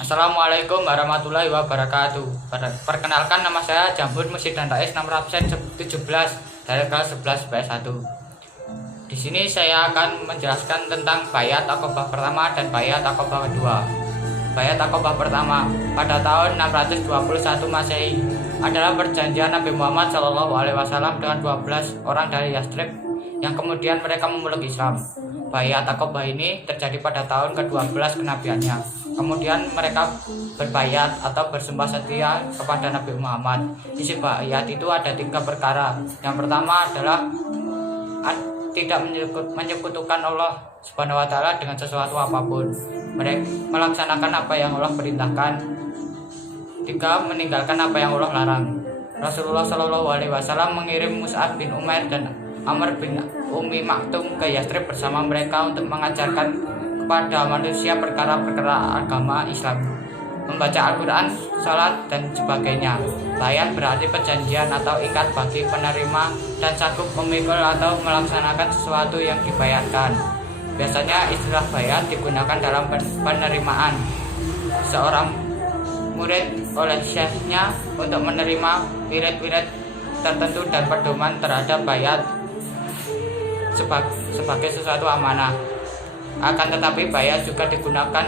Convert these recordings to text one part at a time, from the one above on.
Assalamualaikum warahmatullahi wabarakatuh. Perkenalkan, nama saya Jambun Musid dan Rais nomor absen 17 dari kelas 11 PS1. Di sini saya akan menjelaskan tentang Bayat Aqobah pertama dan Bayat Aqobah kedua. Bayat Aqobah pertama pada tahun 621 Masehi adalah perjanjian Nabi Muhammad SAW dengan 12 orang dari Yastrib yang kemudian mereka memeluk Islam. Bayat Aqobah ini terjadi pada tahun ke-12 kenabiannya. Kemudian mereka berbayat atau bersumpah setia kepada Nabi Muhammad. Isi bayat itu ada 3 perkara. Yang pertama adalah tidak menyekutukan Allah Subhanahu wa Ta'ala dengan sesuatu apapun. Mereka melaksanakan apa yang Allah perintahkan. 3. Meninggalkan apa yang Allah larang. Rasulullah SAW mengirim Mus'ab bin Umair dan Amr bin Ummi Maktum ke Yastrib bersama mereka untuk mengajarkan kepada manusia perkara-perkara agama Islam, membaca Al-Quran, salat, dan sebagainya. Bayat berarti perjanjian atau ikat bagi penerima dan sanggup memikul atau melaksanakan sesuatu yang dibayatkan. Biasanya istilah bayat digunakan dalam penerimaan seorang murid oleh syekhnya untuk menerima wirid-wirid tertentu dan pedoman terhadap bayat sebagai sesuatu amanah. Akan tetapi bayat juga digunakan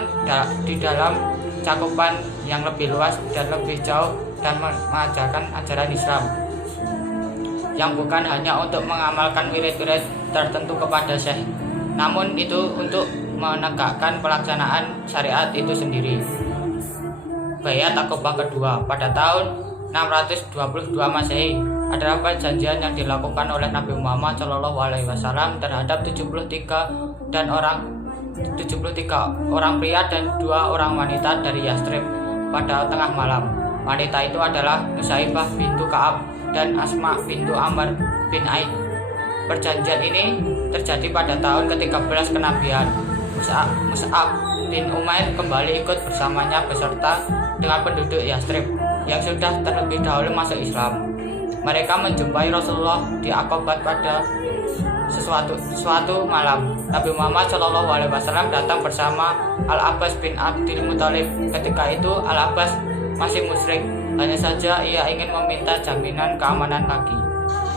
di dalam cakupan yang lebih luas dan lebih jauh dan mengajarkan ajaran Islam yang bukan hanya untuk mengamalkan wirid-wirid tertentu kepada syekh, namun itu untuk menegakkan pelaksanaan syariat itu sendiri. Bayat Aqobah kedua pada tahun 622 Masehi adalah perjanjian yang dilakukan oleh Nabi Muhammad SAW terhadap 73 orang pria dan 2 orang wanita dari Yastrib pada tengah malam. Wanita itu adalah Nusaibah bintu Ka'ab dan Asma bintu Amr bin Aid. Perjanjian ini terjadi pada tahun ke-13 kenabian. Mus'ab bin Umair kembali ikut bersamanya beserta dengan penduduk Yastrib yang sudah terlebih dahulu masuk Islam. Mereka menjumpai Rasulullah di Aqobah pada suatu malam. Nabi Muhammad SAW datang bersama Al-Abbas bin Abdul Muthalib. Ketika itu Al-Abbas masih musyrik, hanya saja ia ingin meminta jaminan keamanan lagi.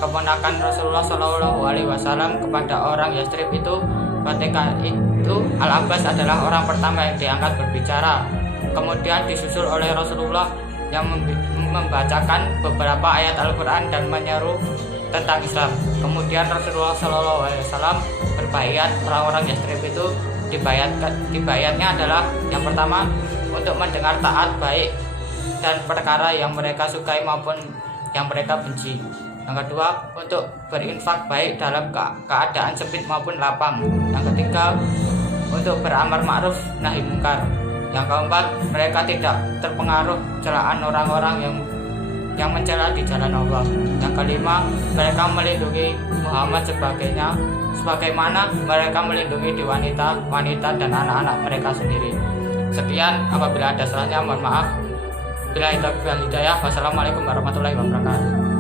Keponakan Rasulullah SAW kepada orang Yastrib itu, ketika itu Al-Abbas adalah orang pertama yang diangkat berbicara. Kemudian disusul oleh Rasulullah yang membacakan beberapa ayat Al-Quran dan menyeru tentang Islam. Kemudian Rasulullah SAW berbayat. Orang-orang Yastrib itu dibayatnya adalah yang pertama untuk mendengar taat baik dan perkara yang mereka sukai maupun yang mereka benci. Yang kedua untuk berinfak baik dalam keadaan sempit maupun lapang. Yang ketiga untuk beramar ma'ruf nahi mungkar. Yang keempat, mereka tidak terpengaruh celaan orang-orang yang mencela di jalan Allah. Yang kelima, mereka melindungi Muhammad sebagaimana mereka melindungi wanita dan anak-anak mereka sendiri. Sekian, apabila ada salahnya mohon maaf. Bila itu hidayah. Wassalamualaikum warahmatullahi wabarakatuh.